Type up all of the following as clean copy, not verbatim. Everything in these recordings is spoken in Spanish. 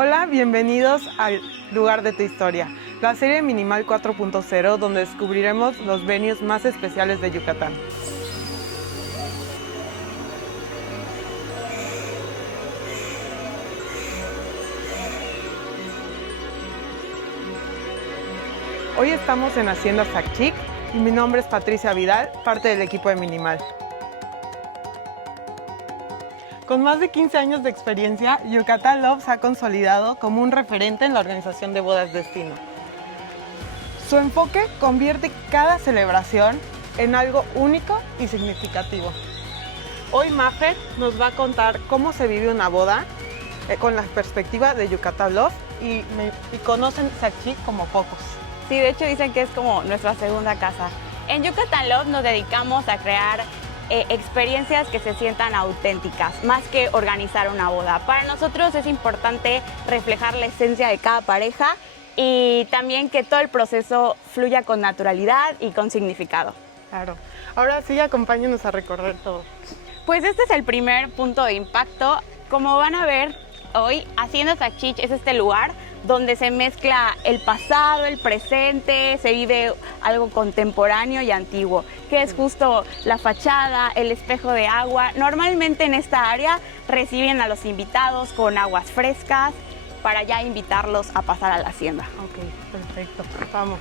Hola, bienvenidos al lugar de tu historia, la serie Minimal 4.0, donde descubriremos los venues más especiales de Yucatán. Hoy estamos en Hacienda Sacchic y mi nombre es Patricia Vidal, parte del equipo de Minimal. Con más de 15 años de experiencia, Yucatán Love se ha consolidado como un referente en la organización de bodas destino. Su enfoque convierte cada celebración en algo único y significativo. Hoy Mafer nos va a contar cómo se vive una boda con la perspectiva de Yucatán Love y conocen Sacchic como pocos. Sí, de hecho dicen que es como nuestra segunda casa. En Yucatán Love nos dedicamos a crear experiencias que se sientan auténticas, más que organizar una boda. Para nosotros es importante reflejar la esencia de cada pareja y también que todo el proceso fluya con naturalidad y con significado. Claro. Ahora sí, acompáñenos a recorrer todo. Pues este es el primer punto de impacto. Como van a ver hoy, Hacienda Sacchic es este lugar donde se mezcla el pasado, el presente, se vive algo contemporáneo y antiguo, que es justo la fachada, el espejo de agua. Normalmente en esta área reciben a los invitados con aguas frescas para ya invitarlos a pasar a la hacienda. Ok, perfecto, vamos.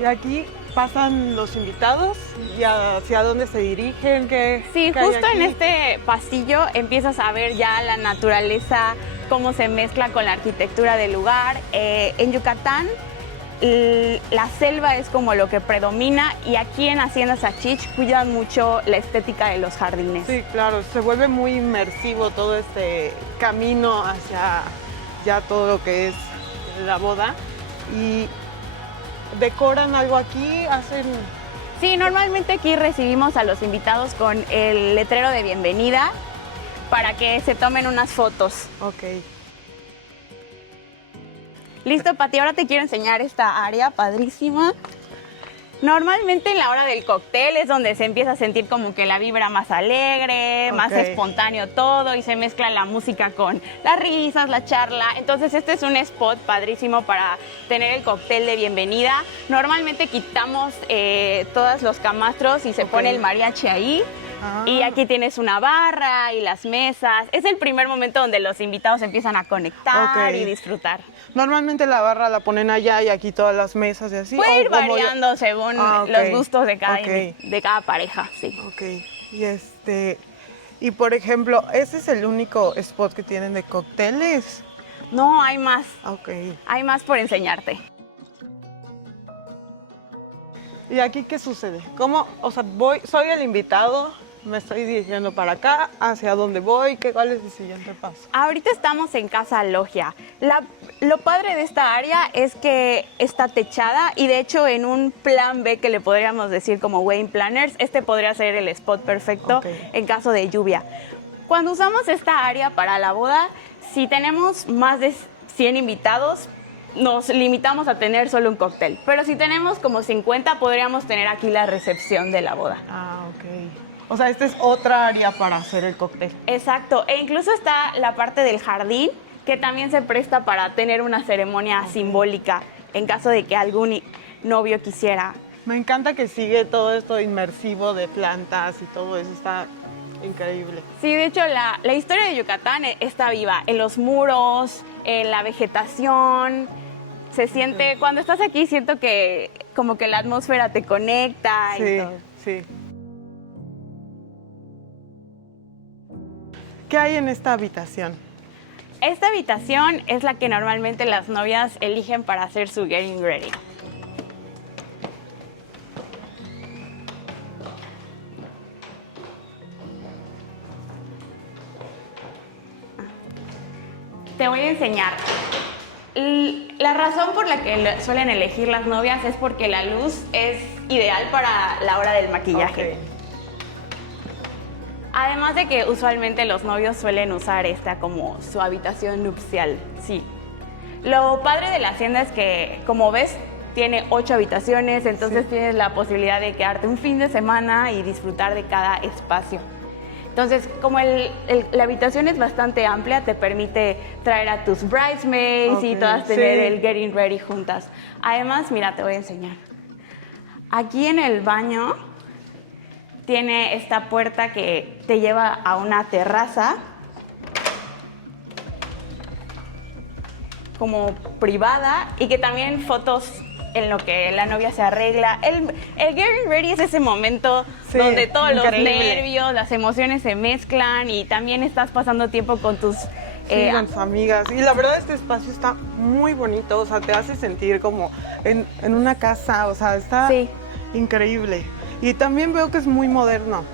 Y aquí pasan los invitados y hacia dónde se dirigen. Sí, justo en este pasillo empiezas a ver ya la naturaleza, cómo se mezcla con la arquitectura del lugar. En Yucatán la selva es como lo que predomina y aquí en Hacienda Sacchic cuidan mucho la estética de los jardines. Sí, claro, se vuelve muy inmersivo todo este camino hacia ya todo lo que es la boda. Y ¿decoran algo aquí? ¿Hacen...? Sí, normalmente aquí recibimos a los invitados con el letrero de bienvenida para que se tomen unas fotos. Ok. Listo, Pati, ahora te quiero enseñar esta área padrísima. Normalmente en la hora del cóctel es donde se empieza a sentir como que la vibra más alegre, más espontáneo todo y se mezcla la música con las risas, la charla. Entonces este es un spot padrísimo para tener el cóctel de bienvenida. Normalmente quitamos todos los camastros y se pone el mariachi ahí. Y aquí tienes una barra y las mesas. Es el primer momento donde los invitados empiezan a conectar y disfrutar. Normalmente la barra la ponen allá y aquí todas las mesas y así. Puede ir variando según los gustos de cada pareja, sí. Ok. Y por ejemplo, ¿ese es el único spot que tienen de cócteles? No, hay más. Ok. Hay más por enseñarte. ¿Y aquí qué sucede? ¿Cómo? O sea, soy el invitado, me estoy dirigiendo para acá, ¿hacia dónde voy? ¿Cuál es el siguiente paso? Ahorita estamos en Casa Logia. Lo padre de esta área es que está techada y de hecho en un plan B que le podríamos decir como wedding planners, este podría ser el spot perfecto en caso de lluvia. Cuando usamos esta área para la boda, si tenemos más de 100 invitados, nos limitamos a tener solo un cóctel. Pero si tenemos como 50, podríamos tener aquí la recepción de la boda. Ah, ok. O sea, esta es otra área para hacer el cóctel. Exacto. E incluso está la parte del jardín, que también se presta para tener una ceremonia simbólica en caso de que algún novio quisiera. Me encanta que sigue todo esto inmersivo de plantas y todo eso. Está increíble. Sí, de hecho, la historia de Yucatán está viva. En los muros, en la vegetación. Se siente, cuando estás aquí, siento que como que la atmósfera te conecta y todo. Sí. ¿Qué hay en esta habitación? Esta habitación es la que normalmente las novias eligen para hacer su getting ready. Te voy a enseñar. La razón por la que suelen elegir las novias es porque la luz es ideal para la hora del maquillaje. Además de que usualmente los novios suelen usar esta como su habitación nupcial, sí. Lo padre de la hacienda es que, como ves, tiene 8 habitaciones, entonces tienes la posibilidad de quedarte un fin de semana y disfrutar de cada espacio. Entonces, como la habitación es bastante amplia, te permite traer a tus bridesmaids y todas tener el getting ready juntas. Además, mira, te voy a enseñar. Aquí en el baño tiene esta puerta que te lleva a una terraza como privada y que también fotos en lo que la novia se arregla. El getting ready es ese momento donde todos los nervios, las emociones se mezclan y también estás pasando tiempo con tus con tus amigas. Y la verdad este espacio está muy bonito, o sea, te hace sentir como en una casa, o sea, está increíble. Y también veo que es muy moderno.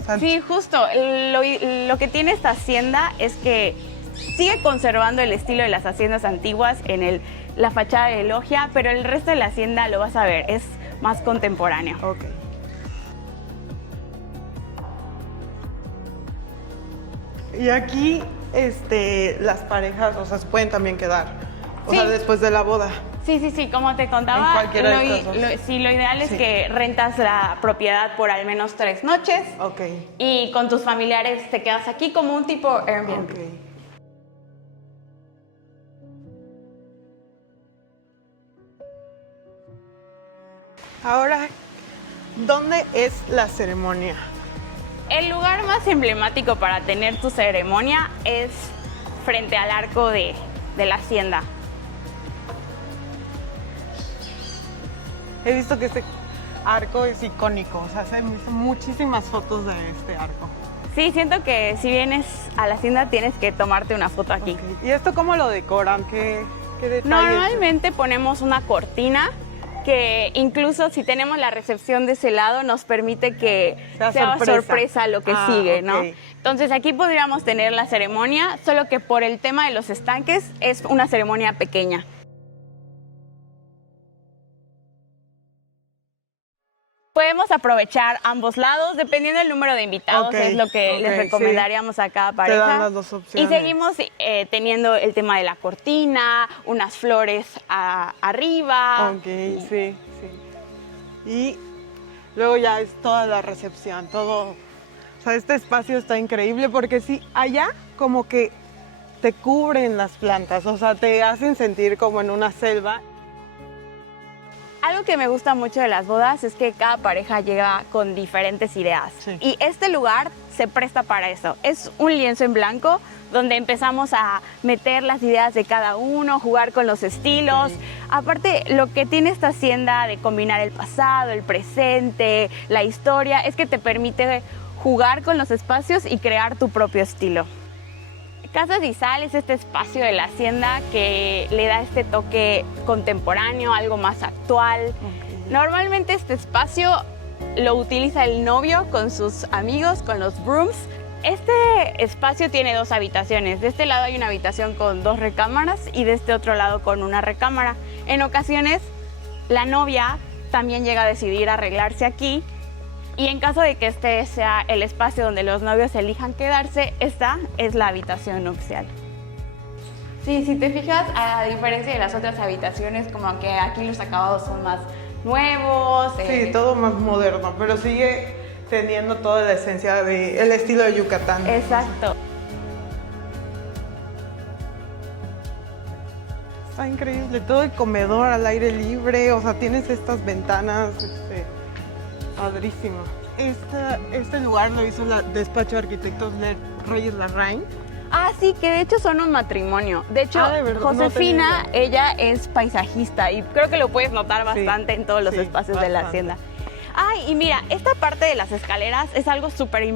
O sea, sí, justo. Lo que tiene esta hacienda es que sigue conservando el estilo de las haciendas antiguas en la fachada de logia, pero el resto de la hacienda lo vas a ver, es más contemporáneo. Ok. Y aquí las parejas, o sea, se pueden también quedar, o sea, después de la boda. Sí, como te contaba, lo ideal es que rentas la propiedad por al menos 3 noches. Ok. Y con tus familiares te quedas aquí como un tipo Airbnb. Okay. Ahora, ¿dónde es la ceremonia? El lugar más emblemático para tener tu ceremonia es frente al arco de la hacienda. He visto que este arco es icónico, o sea, se han visto muchísimas fotos de este arco. Sí, siento que si vienes a la hacienda tienes que tomarte una foto aquí. Okay. ¿Y esto cómo lo decoran? ¿Qué detalles? Normalmente ponemos una cortina que incluso si tenemos la recepción de ese lado nos permite que sea sorpresa lo que sigue, ¿no? Entonces aquí podríamos tener la ceremonia, solo que por el tema de los estanques es una ceremonia pequeña. Podemos aprovechar ambos lados, dependiendo del número de invitados, es lo que les recomendaríamos a cada pareja. Te dan las dos opciones. Y seguimos teniendo el tema de la cortina, unas flores arriba. Ok, sí. Y luego ya es toda la recepción, todo. O sea, este espacio está increíble porque sí, allá como que te cubren las plantas, o sea, te hacen sentir como en una selva. Algo que me gusta mucho de las bodas es que cada pareja llega con diferentes ideas. Sí. Y este lugar se presta para eso. Es un lienzo en blanco donde empezamos a meter las ideas de cada uno, jugar con los estilos. Sí. Aparte, lo que tiene esta hacienda de combinar el pasado, el presente, la historia, es que te permite jugar con los espacios y crear tu propio estilo. Casa Dizal es este espacio de la hacienda que le da este toque contemporáneo, algo más actual. Okay. Normalmente este espacio lo utiliza el novio con sus amigos, con los grooms. Este espacio tiene 2 habitaciones. De este lado hay una habitación con 2 recámaras y de este otro lado con una recámara. En ocasiones la novia también llega a decidir arreglarse aquí. Y en caso de que este sea el espacio donde los novios elijan quedarse, esta es la habitación nupcial. Sí, si te fijas, a diferencia de las otras habitaciones, como que aquí los acabados son más nuevos. Sí, todo más moderno, pero sigue teniendo toda la esencia del estilo de Yucatán. Exacto. Está increíble, todo el comedor al aire libre, o sea, tienes estas ventanas, padrísimo. Este lugar lo hizo el despacho de arquitectos Reyes Larraín. Ah, sí, que de hecho son un matrimonio. De hecho, Josefina, ella es paisajista y creo que lo puedes notar bastante en todos los espacios de la hacienda. Ay, y mira, esta parte de las escaleras es algo súper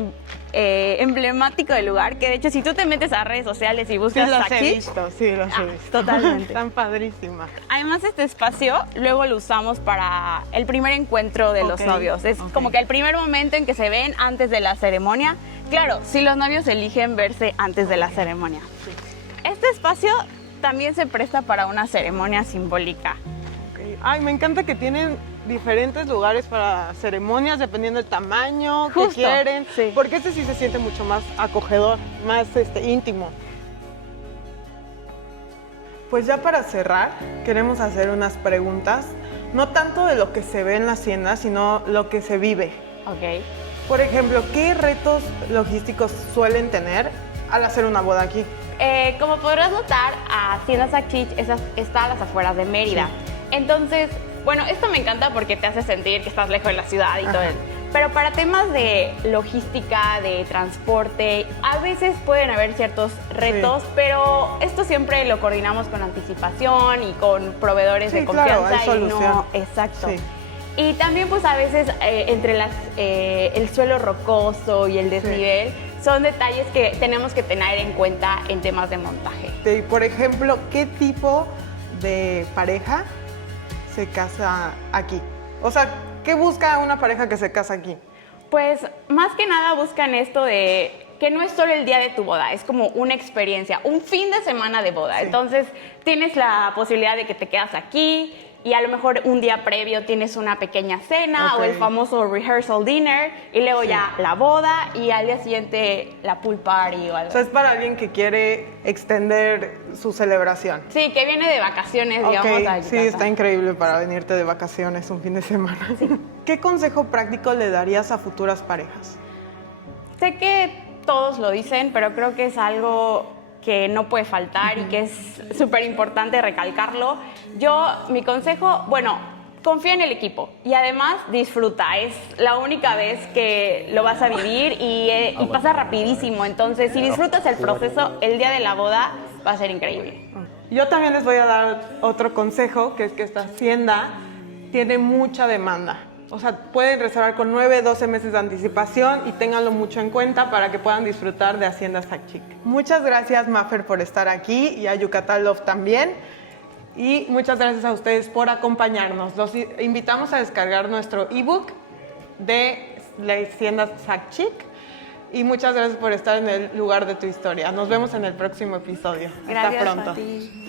emblemático del lugar, que de hecho si tú te metes a redes sociales y buscas taxi... Sí, los he visto. Totalmente. Están padrísimas. Además, este espacio luego lo usamos para el primer encuentro de los novios. Es como que el primer momento en que se ven antes de la ceremonia. Claro, si los novios eligen verse antes de la ceremonia. Sí. Este espacio también se presta para una ceremonia simbólica. Ay, me encanta que tienen diferentes lugares para ceremonias dependiendo del tamaño que quieren, porque este sí se siente mucho más acogedor, más íntimo. Pues ya para cerrar, queremos hacer unas preguntas, no tanto de lo que se ve en la hacienda, sino lo que se vive. Ok. Por ejemplo, ¿qué retos logísticos suelen tener al hacer una boda aquí? Como podrás notar, Hacienda Sac-Chic está a las afueras de Mérida. Sí. Entonces, bueno, esto me encanta porque te hace sentir que estás lejos de la ciudad y Ajá. todo eso. Pero para temas de logística, de transporte, a veces pueden haber ciertos retos, Sí. pero esto siempre lo coordinamos con anticipación y con proveedores Sí, de claro, confianza. hay solución. Exacto. Sí. Y también pues a veces entre el suelo rocoso y el desnivel son detalles que tenemos que tener en cuenta en temas de montaje. Por ejemplo, ¿qué tipo de pareja se casa aquí? O sea, ¿qué busca una pareja que se casa aquí? Pues más que nada buscan esto de que no es solo el día de tu boda, es como una experiencia, un fin de semana de boda. Sí. Entonces tienes la posibilidad de que te quedas aquí y a lo mejor un día previo tienes una pequeña cena Ok. o el famoso rehearsal dinner y luego ya la boda y al día siguiente la pool party o algo. O sea, es para alguien que quiere extender su celebración. Sí, que viene de vacaciones, digamos, a Ok, Yucatán. sí, está increíble para venirte de vacaciones un fin de semana. ¿Qué consejo práctico le darías a futuras parejas? Sé que todos lo dicen, pero creo que es algo que no puede faltar y que es súper importante recalcarlo. Mi consejo, bueno, confía en el equipo y además disfruta. Es la única vez que lo vas a vivir y pasa rapidísimo. Entonces, si disfrutas el proceso, el día de la boda va a ser increíble. Yo también les voy a dar otro consejo, que es que esta hacienda tiene mucha demanda. O sea, pueden reservar con 9, 12 meses de anticipación y ténganlo mucho en cuenta para que puedan disfrutar de Hacienda Sac-Chic. Muchas gracias, Mafer, por estar aquí y a Yucatán Love también. Y muchas gracias a ustedes por acompañarnos. Los invitamos a descargar nuestro ebook de la Hacienda Sac-Chic. Y muchas gracias por estar en el lugar de tu historia. Nos vemos en el próximo episodio. Gracias Hasta pronto. a ti.